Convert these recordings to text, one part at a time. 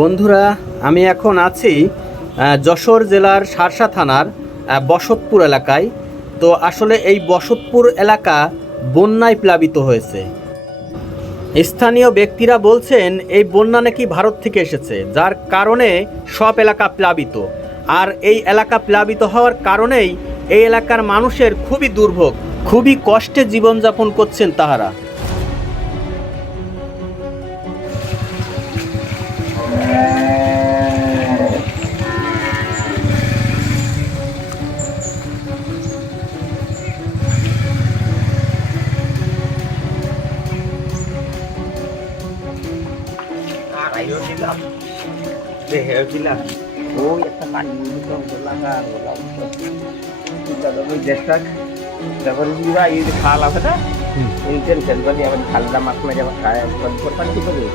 বন্ধুরা, আমি এখন আছি যশোর জেলার সারসা থানার বসতপুর এলাকায়। তো আসলে এই বসতপুর এলাকা বন্যায় প্লাবিত হয়েছে। স্থানীয় ব্যক্তিরা বলছেন, এই বন্যা নাকি ভারত থেকে এসেছে, যার কারণে সব এলাকা প্লাবিত। আর এই এলাকা প্লাবিত হওয়ার কারণেই এই এলাকার মানুষের খুবই দুর্ভোগ, খুবই কষ্টে জীবনযাপন করছেন তাহারা। আড়াইও দিলাম দেহেও দিলাম ওই একটা পানি লাগা ওই দেশটা তারপরে পুরা এই খাল আছে না এই পানি মাছ মাঝে খায় কি করবে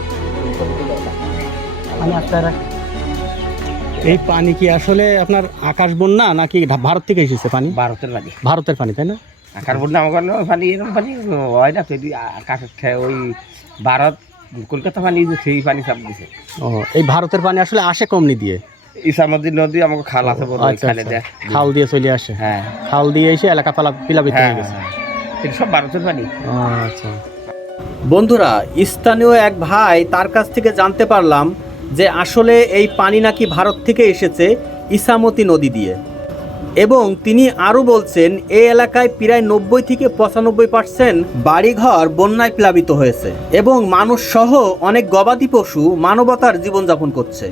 মানে আপনারা এই পানি কি আসলে আপনার আকাশ বন্যা নাকি ভারত থেকে এসেছে পানি? ভারতের পানি। ভারতের পানি তাই না? আকার বন্যা আমার পানি এরকম পানি হয় না। খেয়ে ওই ভারত কলকাতা পানি যে সেই পানি চাপ দিছে। ও এই ভারতের পানি আসলে আসে কমনি দিয়ে? ইসামতি নদী আমাকে খাল আছে বড় আচ্ছা, খালে আচ্ছা। দেয়। খাল দিয়ে চলে আসে। হ্যাঁ। খাল দিয়ে এসে এলাকা পালা পিলাবিত হ্যাঁ হয়ে গেছে। এটা সব ভারতের পানি। আচ্ছা। বন্ধুরা স্থানীয় এক ভাই তার কাছ থেকে জানতে পারলাম যে আসলে এই পানি নাকি ভারত থেকে এসেছে ইসামতি নদী দিয়ে। এবং তিনি আরও বলছেন এই এলাকায় প্রায় নব্বই থেকে পঁচানব্বই পার্সেন্ট বাড়িঘর বন্যায় প্লাবিত হয়েছে এবং মানুষ সহ অনেক গবাদি পশু মানবতার জীবনযাপন করছে।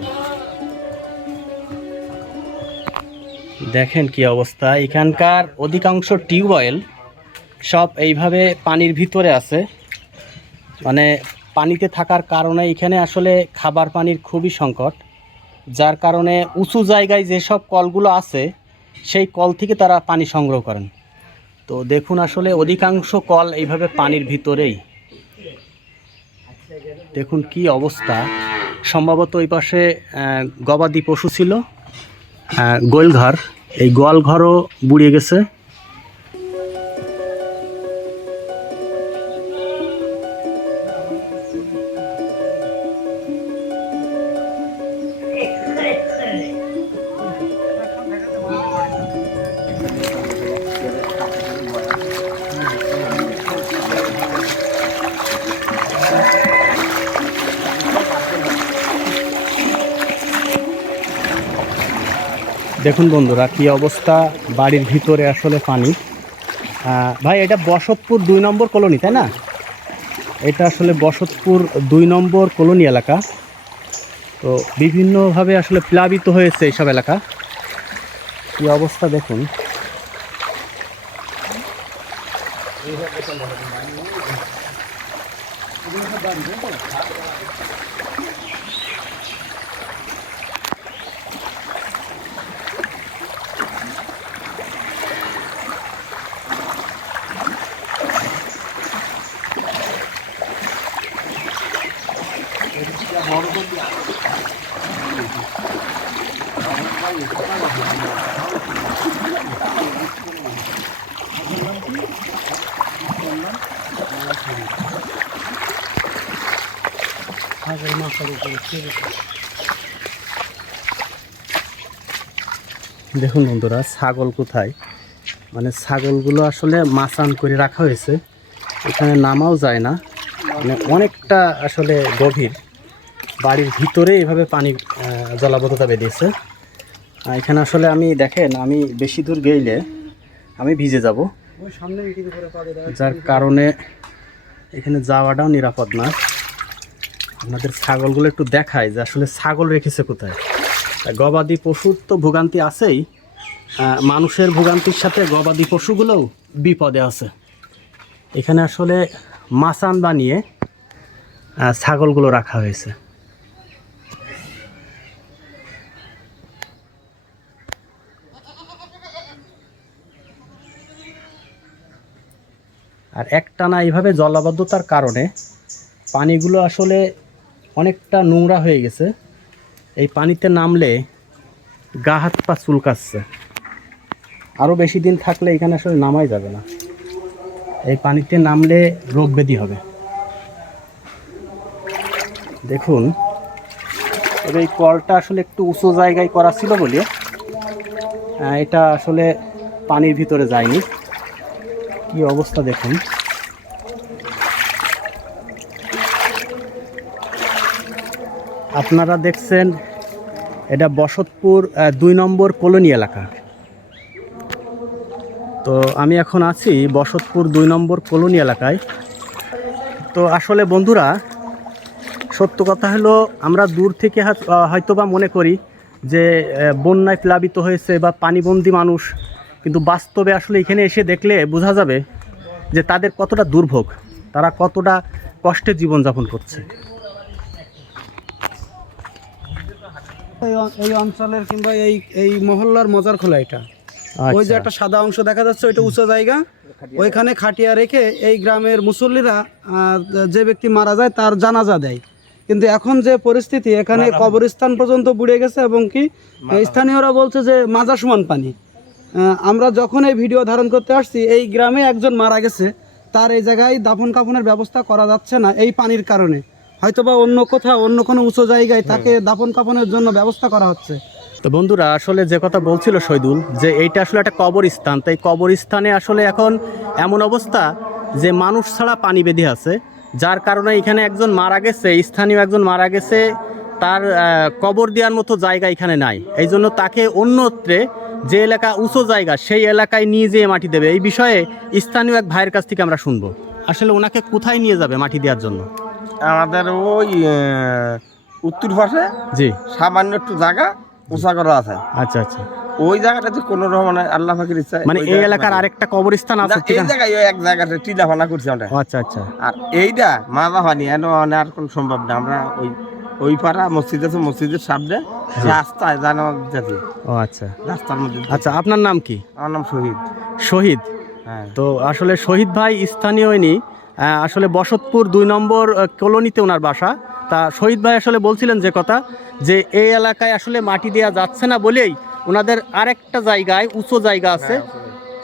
দেখেন কি অবস্থা। এখানকার অধিকাংশ টিউবওয়েল সব এইভাবে পানির ভিতরে আছে। মানে পানিতে থাকার কারণে এখানে আসলে খাবার পানির খুবই সংকট, যার কারণে উঁচু জায়গায় যেসব কলগুলো আছে সেই কল থেকে তারা পানি সংগ্রহ করেন। তো দেখুন আসলে অধিকাংশ কল এইভাবে পানির ভিতরেই। দেখুন কি অবস্থা। সম্ভবত ওই পাশে গবাদি পশু ছিল গোয়ালঘর। এই গোয়ালঘরও বুড়িয়ে গেছে। দেখুন বন্ধুরা, কি অবস্থা? বাড়ির ভিতরে আসলে পানি। ভাই, এটা বসতপুর দুই নম্বর কলোনি, তাই না? এটা আসলে বসতপুর দুই নম্বর কলোনি এলাকা। তো বিভিন্নভাবে আসলে প্লাবিত হয়েছে এইসব এলাকা। কি অবস্থা দেখুন। দেখুন বন্ধুরা ছাগল কোথায়? মানে ছাগলগুলো আসলে মাচান করে রাখা হয়েছে। এখানে নামাও যায় না। মানে অনেকটা আসলে গভীর। বাড়ির ভিতরে এভাবে পানি জলাবদ্ধতা বেরিয়েছে এখানে আসলে আমি দেখেন আমি বেশি দূর গেইলে আমি ভিজে যাব। যার কারণে এখানে যাওয়াটাও নিরাপদ না। আপনাদের ছাগলগুলো একটু দেখায় যে আসলে ছাগল রেখেছে কোথায়। গবাদি পশুর তো ভোগান্তি আছেই। মানুষের ভোগান্তির সাথে গবাদি পশুগুলোও বিপদে আছে। এখানে আসলে মাচান বানিয়ে ছাগলগুলো রাখা হয়েছে। আর একটানা এইভাবে জলাবদ্ধতার কারণে পানিগুলো আসলে অনেকটা নোংরা হয়ে গেছে। এই পানিতে নামলে গা হাত পা চুলকাচ্ছে। আরও বেশি দিন থাকলে এখানে আসলে নামাই যাবে না। এই পানিতে নামলে রোগ ব্যাধি হবে। দেখুন, তবে এই কলটা আসলে একটু উঁচু জায়গায় করা ছিল বলে এটা আসলে পানির ভিতরে যায়নি। কি অবস্থা দেখুন। আপনারা দেখছেন, এটা বসতপুর দুই নম্বর কলোনি এলাকা। তো আমি এখন আছি বসতপুর দুই নম্বর কলোনি এলাকায়। তো আসলে বন্ধুরা, সত্য কথা হলো, আমরা দূর থেকে হয়তোবা মনে করি যে বন্যায় প্লাবিত হয়েছে বা পানিবন্দী মানুষ, কিন্তু বাস্তবে আসলে এখানে এসে দেখলে বোঝা যাবে যে তাদের কতটা দুর্ভোগ, তারা কতটা কষ্টে জীবনযাপন করছে। এই অঞ্চলের কিংবা এই এই মহল্লার মজার খোলা এটা। ওই যে আচ্ছা। একটা সাদা অংশ দেখা যাচ্ছে ওইটা উঁচু জায়গা। ওইখানে খাটিয়া রেখে এই গ্রামের মুসল্লিরা যে ব্যক্তি মারা যায় তার জানাজা দেয়। কিন্তু এখন যে পরিস্থিতি এখানে কবরস্থান পর্যন্ত বুড়ে গেছে এবং কি স্থানীয়রা বলছে যে মাজা সমান পানি। আহ, আমরা যখন এই ভিডিও ধারণ করতে আসছি এই গ্রামে একজন মারা গেছে তার এই জায়গায় দাফন কাফনের ব্যবস্থা করা যাচ্ছে না এই পানির কারণে। হয়তোবা অন্য কোথাও অন্য কোনো উঁচু জায়গায় তাকে দাপন কাপনের জন্য ব্যবস্থা করা হচ্ছে। তো বন্ধুরা আসলে যে কথা বলছিল শহীদুল যে এইটা আসলে একটা কবরস্থান তাই কবরস্থানে আসলে এখন এমন অবস্থা যে মানুষ ছাড়া পানি বেঁধে আছে যার কারণে এখানে একজন মারা গেছে স্থানীয় একজন মারা গেছে তার কবর দেওয়ার মতো জায়গা এখানে নাই। এই জন্য তাকে অন্যত্রে যে এলাকা উঁচু জায়গা সেই এলাকায় নিয়ে যেয়ে মাটি দেবে। এই বিষয়ে স্থানীয় এক ভাইয়ের কাছ থেকে আমরা শুনব। আসলে ওনাকে কোথায় নিয়ে যাবে মাটি দেওয়ার জন্য? আমাদের ওই উত্তর পাশে জি। সামান্য একটু জায়গা উঁচা করা আছে। আচ্ছা আচ্ছা। ওই জায়গাটাতে কোনো রকম মানে আল্লাহ ফাকির ইচ্ছা মানে এই এলাকার আরেকটা কবরস্থান আছে এই জায়গায় ওই এক জায়গাতে টিলা ফানা করছি আমরা। আচ্ছা আচ্ছা। আর এইটা মাজা পানি এন আর কোনো সম্ভব না। আমরা ওই ওই পাড়া মসজিদ আছে মসজিদের সামনে রাস্তায় জানো যাচ্ছি ও আচ্ছা। রাস্তার মধ্যে আচ্ছা আপনার নাম কি? আমার নাম শহীদ। শহীদ? হ্যাঁ। তো আসলে শহীদ ভাই স্থানীয় ইনি। আসলে বসতপুর দুই নম্বর কলোনিতে ওনার বাসা। তা শহীদ ভাই আসলে বলছিলেন যে কথা যে এই এলাকায় আসলে মাটি দেওয়া যাচ্ছে না বলেই ওনাদের আরেকটা জায়গায় উঁচু জায়গা আছে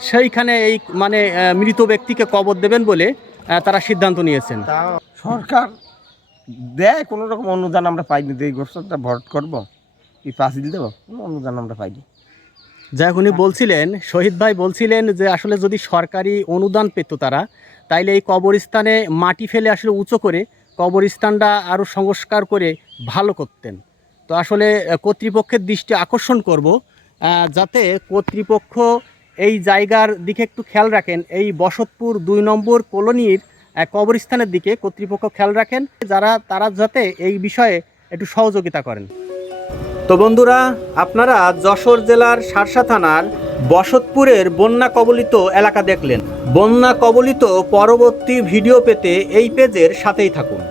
সেইখানে এই মানে মৃত ব্যক্তিকে কবর দেবেন বলে তারা সিদ্ধান্ত নিয়েছেন। সরকার দেয় কোনো রকম অনুদান আমরা পাইনি। এই গোষ্ঠটা ভোট করব কি পাঁচিল দেবো কোনো অনুদান আমরা পাইনি। যাই উনি বলছিলেন শহীদ ভাই বলছিলেন যে আসলে যদি সরকারি অনুদান পেত তারা তাইলে এই কবরস্থানে মাটি ফেলে আসলে উঁচু করে কবরস্থানটা আরও সংস্কার করে ভালো করতেন। তো আসলে কর্তৃপক্ষের দৃষ্টি আকর্ষণ করব যাতে কর্তৃপক্ষ এই জায়গার দিকে একটু খেয়াল রাখেন। এই বসতপুর দুই নম্বর কলোনির কবরস্থানের দিকে কর্তৃপক্ষ খেয়াল রাখেন, যারা, তারা যাতে এই বিষয়ে একটু সহযোগিতা করেন। তো বন্ধুরা, আপনারা যশোর জেলার সারসা থানার বসতপুরের বন্যা কবলিত এলাকা দেখলেন। বন্যা কবলিত পরবর্তী ভিডিও পেতে এই পেজের সাথেই থাকুন।